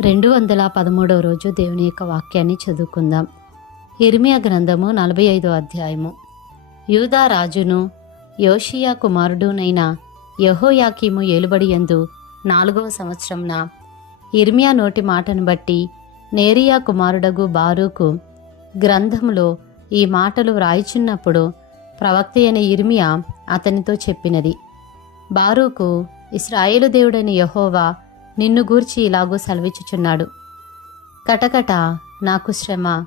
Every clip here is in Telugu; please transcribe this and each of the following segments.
రెండు వందల పదమూడవ రోజు దేవుని యొక్క వాక్యాన్ని చదువుకుందాం. ఇర్మియా గ్రంథము నలభై ఐదో అధ్యాయము. యూదా రాజును యోషియా కుమారుడునైన యహోయాకీము ఏలుబడియందు నాలుగవ సంవత్సరంన ఇర్మియా నోటి మాటను బట్టి నేరియా కుమారుడగు బారూకు గ్రంథములో ఈ మాటలు వ్రాయిచున్నప్పుడు ప్రవక్త అయిన ఇర్మియా అతనితో చెప్పినది. బారూకు ఇస్రాయేలు దేవుడైన యహోవా నిన్ను గూర్చి ఇలాగూ సెలవిచ్చుచున్నాడు. కటకట నాకు శ్రమ.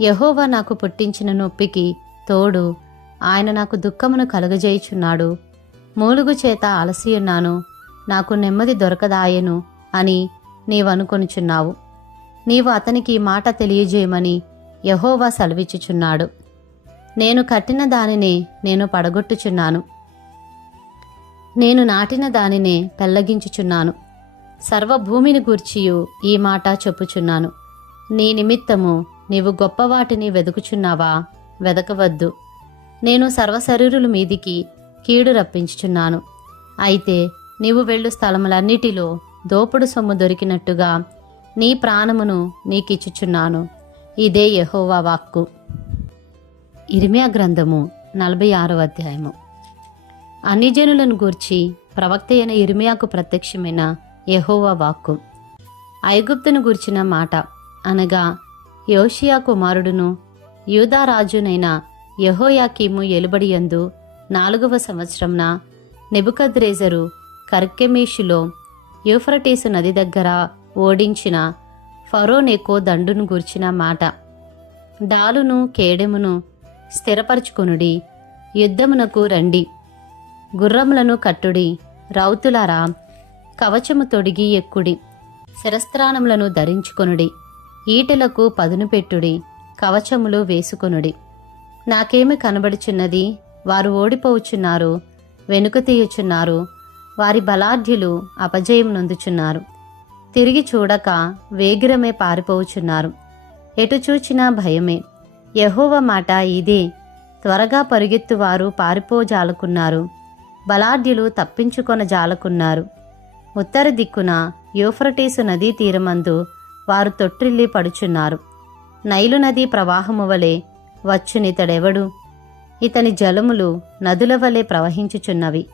యహోవా నాకు పుట్టించిన నొప్పికి తోడు ఆయన నాకు దుఃఖమును కలుగజేయుచున్నాడు. మూలుగు చేత అలసియున్నాను నాకు నెమ్మది దొరకదాయను అని నీవనుకొనుచున్నావు. నీవు అతనికి ఈ మాట తెలియజేయమని యహోవా సెలవిచ్చుచున్నాడు. నేను కట్టిన దానినే నేను పడగొట్టుచున్నాను. నేను నాటిన దానినే పెళ్ళగించుచున్నాను. సర్వభూమిని గూర్చియు ఈ మాట చెప్పుచున్నాను. నీ నిమిత్తము నీవు గొప్ప వాటిని వెదుకుచున్నావా? వెదకవద్దు. నేను సర్వశరీరుల మీదికి కీడు రప్పించుచున్నాను. అయితే నీవు వెళ్ళు స్థలములన్నిటిలో దోపుడు సొమ్ము దొరికినట్టుగా నీ ప్రాణమును నీకిచ్చుచున్నాను. ఇదే యెహోవా వాక్కు. ఇర్మియా గ్రంథము నలభై ఆరో అధ్యాయము. అన్యజనులను గూర్చి ప్రవక్త అయిన ఇర్మియాకు ప్రత్యక్షమైన యహోవా వాక్కు. ఐగుప్తును గూర్చిన మాట అనగా యోషియా కుమారుడును యూదారాజునైన యహోయాకీము ఎలుబడియందు నాలుగవ సంవత్సరంన నిబుకద్రేజరు కర్కెమేషులో యూఫ్రటీసు నది దగ్గర ఓడించిన ఫరోనెకో దండును గూర్చిన మాట. డాలును కేడెమును స్థిరపరచుకొనుడి యుద్ధమునకు రండి. గుర్రములను కట్టుడి రౌతులారా కవచము తొడిగి ఎక్కుడి. శిరస్త్రాణములను ధరించుకొనుడి. ఈటలకు పదును పెట్టుడి. కవచములు వేసుకొనుడి. నాకేమి కనబడుచున్నది? వారు ఓడిపోవుచున్నారు. వెనుక తీయుచున్నారు. వారి బలాఢ్యులు అపజయం నొందుచున్నారు. తిరిగి చూడక వేగిరమే పారిపోవుచున్నారు. ఎటు చూచినా భయమే. యహోవ మాట ఇదే. త్వరగా పరుగెత్తువారు పారిపోజాలకున్నారు బలాఢ్యులు తప్పించుకొన జాలకున్నారు. ఉత్తర దిక్కున యూఫ్రటీసు నదీ తీరమందు వారు తొట్టిల్లి పడుచున్నారు. నైలు నదీ ప్రవాహము వలె వచ్చునితడెవడు ఇతని జలములు నదుల వలె ప్రవహించుచున్నవి.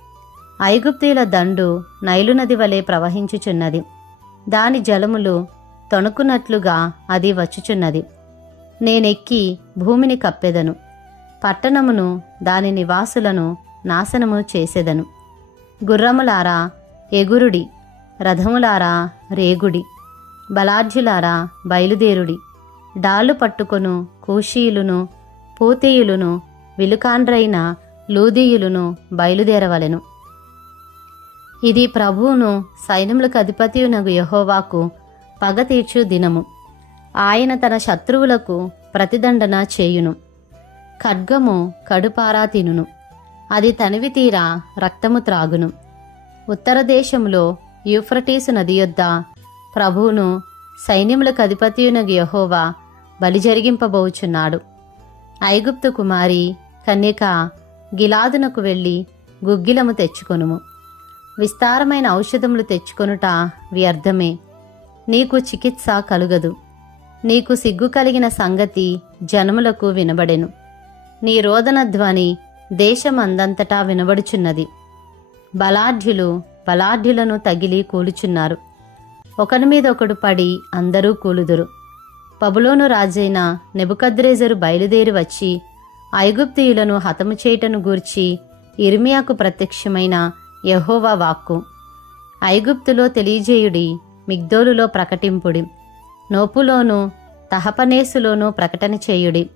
ఐగుప్తీల దండు నైలు నది వలె ప్రవహించుచున్నది. దాని జలములు తొణుకున్నట్లుగా అది వచ్చుచున్నది. నేనెక్కి భూమిని కప్పెదను. పట్టణమును దాని నివాసులను నాశనము చేసెదను. గుర్రములారా ఎగురుడి. రథములారా రేగుడి బలార్జులారా బయలుదేరుడి. డాళ్ళు పట్టుకొను కూషీయులును పూతీయులును విలుకాండ్రైన లూదీయులును బయలుదేరవలెను. ఇది ప్రభువును సైన్యములకు అధిపతియునగు యహోవాకు పగ తీర్చు దినము. ఆయన తన శత్రువులకు ప్రతిదండన చేయును. ఖడ్గము కడుపారా తినును. అది తనివి తీరా రక్తము త్రాగును. ఉత్తర దేశంలో యూఫ్రటీసు నది యొద్ద ప్రభువును సైన్యములకు అధిపతియునగు యహోవా బలి జరిగింపబోచున్నాడు. ఐగుప్తు కుమారి కన్యక గిలాదునకు వెళ్ళి గుగ్గిలము తెచ్చుకొనుము. విస్తారమైన ఔషధములు తెచ్చుకొనుట వ్యర్థమే. నీకు చికిత్స కలుగదు. నీకు సిగ్గు కలిగిన సంగతి జనములకు వినబడెను. నీ రోదన ధ్వని దేశమందంతటా వినబడుచున్నది. బలాఢ్యులు బలాఢ్యులను తగిలి కూలుచున్నారు ఒకరి మీద ఒకడు పడి అందరూ కూలుదురు. పబులోను రాజైన నెబుకద్రేజరు బయలుదేరి వచ్చి ఐగుప్తియులను హతము చేయుటను గూర్చి ఇర్మియాకు ప్రత్యక్షమైన యహోవా వాక్కు. ఐగుప్తులో తెలియజేయుడి మిగ్దోలులో ప్రకటింపుడి. నోపులోను తహపనేసులోను ప్రకటన చేయుడి.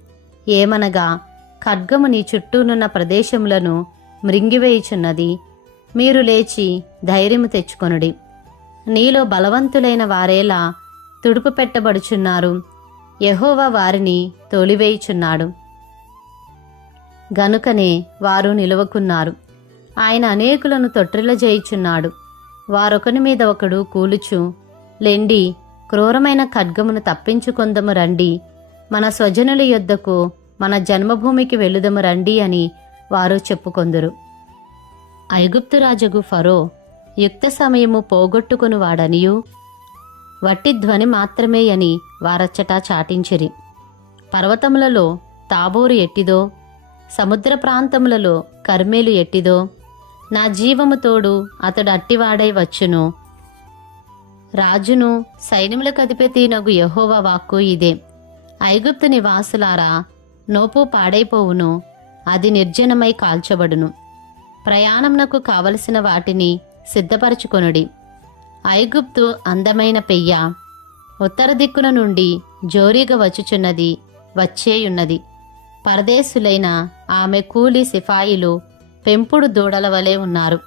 ఏమనగా ఖడ్గము నీ చుట్టూనున్న ప్రదేశములను మృంగివేయుచున్నది మీరు లేచి ధైర్యము తెచ్చుకొనుడి. నీలో బలవంతులైన వారేలా తుడుపు పెట్టబడుచున్నారు. యహోవా వారిని తోలివేయుచున్నాడు. గనుకనే వారు నిలువకున్నారు. ఆయన అనేకులను తొట్రిల చేయుచున్నాడు వారొకని మీద ఒకడు కూలుచు లెండి క్రూరమైన ఖడ్గమును తప్పించుకొందము రండి. మన స్వజనుల యొద్దకు మన జన్మభూమికి వెళ్ళుదము రండి అని వారు చెప్పుకొందురు. ఐగుప్తురాజగు ఫరో యుక్త సమయము పోగొట్టుకుని వాడనియు. వట్టి ధ్వని మాత్రమే అని వారచ్చట చాటించిరి. పర్వతములలో తాబోరు ఎట్టిదో సముద్ర ప్రాంతములలో కర్మేలు ఎట్టిదో నా జీవము తోడు అతడు అట్టివాడై వచ్చును. రాజును సైన్యములకు అధిపతి నగు యహోవ వాక్కు ఇదే. ఐగుప్తు నివాసులారా నోపు పాడైపోవును అది నిర్జనమై కాల్చబడును. ప్రయాణంనకు కావలసిన వాటిని సిద్ధపరచుకొనుడి. ఐగుప్తు అందమైన పెయ్య ఉత్తర దిక్కున నుండి జోరీగా వచ్చుచున్నది వచ్చేయున్నది. పరదేశులైన ఆమె కూలి సిఫాయిలు పెంపుడు దూడల వలె ఉన్నారు.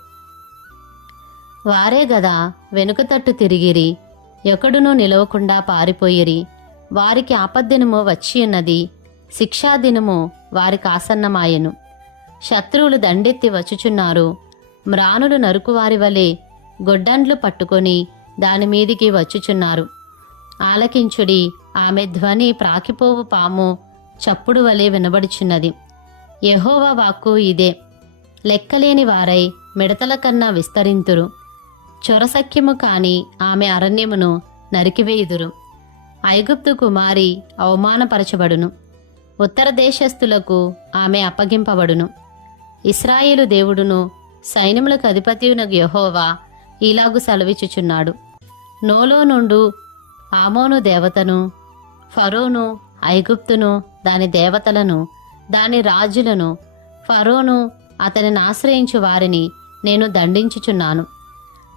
వారే గదా వెనుక తట్టు తిరిగిరి ఎక్కడునూ నిలవకుండా పారిపోయిరి. వారికి ఆపద్దినము వచ్చియున్నది శిక్షాదినము వారికి ఆసన్నమాయెను. శత్రువులు దండెత్తి వచ్చుచున్నారు. మ్రానులు నరుకువారి వలె గొడ్డండ్లు పట్టుకొని దానిమీదికి వచ్చుచున్నారు. ఆలకించుడి ఆమె ధ్వని ప్రాకిపోవు పాము చప్పుడు వలె వినబడుచున్నది. యహోవా వాక్కు ఇదే. లెక్కలేని వారై మిడతల కన్నా విస్తరింతురు. చొరసఖ్యము కాని ఆమె అరణ్యమును నరికివేయుదురు. ఐగుప్తు కుమారి అవమానపరచబడును. ఉత్తర దేశస్థులకు ఆమె అప్పగింపబడును. ఇస్రాయేలు దేవుడును సైన్యములకు అధిపతియునకు యెహోవా ఇలాగు సెలవిచ్చుచున్నాడు. నోలో నుండు ఆమోను దేవతను ఫరోను ఐగుప్తును దాని దేవతలను దాని రాజులను ఫరోను అతనిని ఆశ్రయించు వారిని నేను దండించుచున్నాను.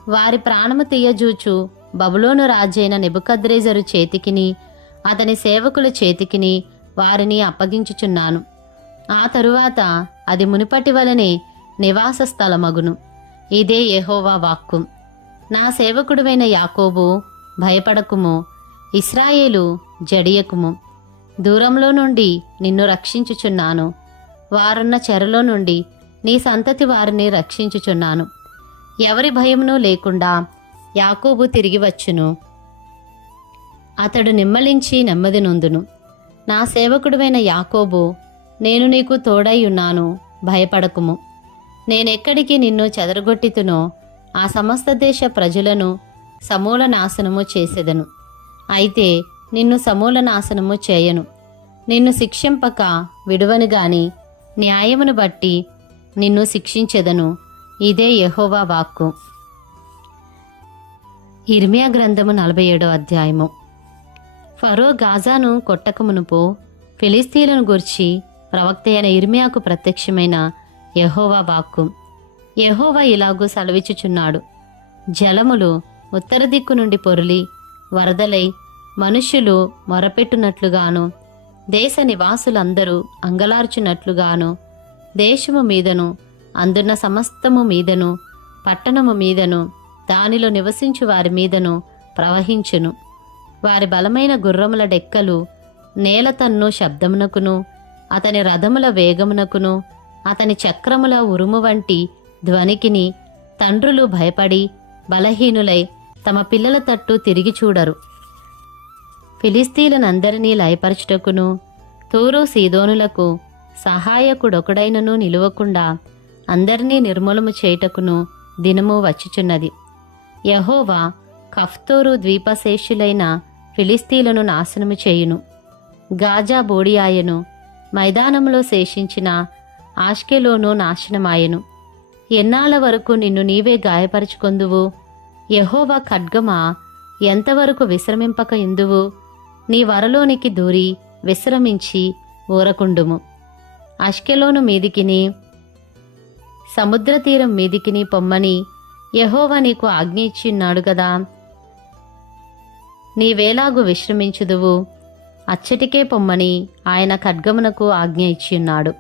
వారి ప్రాణము తీయజూచు బబులోను రాజైన నెబుకద్రేజరు చేతికిని అతని సేవకుల చేతికిని వారిని అప్పగించుచున్నాను. ఆ తరువాత అది మునుపటి వలనే నివాస స్థలమగును. ఇదే యెహోవా వాక్కు. నా సేవకుడువైన యాకోబు భయపడకుము ఇస్రాయేలు జడియకుము. దూరంలో నుండి నిన్ను రక్షించుచున్నాను. వారున్న చెరలో నుండి నీ సంతతి వారిని రక్షించుచున్నాను. ఎవరి భయమును లేకుండా యాకోబు తిరిగి వచ్చును. అతడు నిమ్మలించి నెమ్మది నొందును. నా సేవకుడువైన యాకోబు నేను నీకు తోడై ఉన్నాను భయపడకుము. నేనెక్కడికి నిన్ను చెదరగొట్టితునో ఆ సమస్త దేశ ప్రజలను సమూల నాశనము చేసేదను. అయితే నిన్ను సమూల నాశనము చేయను. నిన్ను శిక్షింపక విడువను గాని న్యాయమును బట్టి నిన్ను శిక్షించెదను. ఇదే యహోవా వాక్కు. ఇర్మియా గ్రంథము నలభై ఏడో అధ్యాయము. ఫరో గాజాను కొట్టకమునుపు ఫిలిస్తీన్లను గుర్చి ప్రవక్త అయిన ఇర్మియాకు ప్రత్యక్షమైన యహోవా వాక్కు. యహోవా ఇలాగూ సెలవిచ్చుచున్నాడు. జలములు ఉత్తర దిక్కు నుండి పొరులి వరదలై మనుష్యులు మొరపెట్టునట్లుగాను దేశ నివాసులందరూ అంగలార్చునట్లుగాను దేశము మీదను అందున్న సమస్తము మీదను పట్టణము మీదను దానిలో నివసించు వారి మీదను ప్రవహించును. వారి బలమైన గుర్రముల డెక్కలు నేల తన్ను శబ్దమునకును అతని రథముల వేగమునకును అతని చక్రముల ఉరుము వంటి ధ్వనికిని తండ్రులు భయపడి బలహీనులై తమ పిల్లల తట్టు తిరిగి చూడరు. ఫిలిస్తీలనందరినీ లయపరచుటకును తూరు సీదోనులకు సహాయకుడొకడైనను నిలువకుండా అందరినీ నిర్మూలము చేయుటకును దినము వచ్చుచున్నది. యహోవా కఫ్తోరు ద్వీపశేషులైన ఫిలిస్తీలను నాశనము చేయును. గాజా బోడియాయను మైదానంలో శేషించిన ఆష్కెలోను నాశనమాయెను. ఎన్నాళ్ళ వరకు నిన్ను నీవే గాయపరుచుకొందువు? యహోవా ఖడ్గమా? ఎంతవరకు విశ్రమింపక ఇందువు? నీ వరలోనికి దూరి విశ్రమించి ఊరకుండుము. అష్కెలోను మీదికిని సముద్ర తీరం మీదికిని పొమ్మని యహోవా నీకు ఆజ్ఞ ఇచ్చిన్నాడు కదా నీవేలాగు విశ్రమించుదువు? అచ్చటికే పొమ్మని ఆయన ఖడ్గమునకు ఆజ్ఞ ఇచ్చిన్నాడు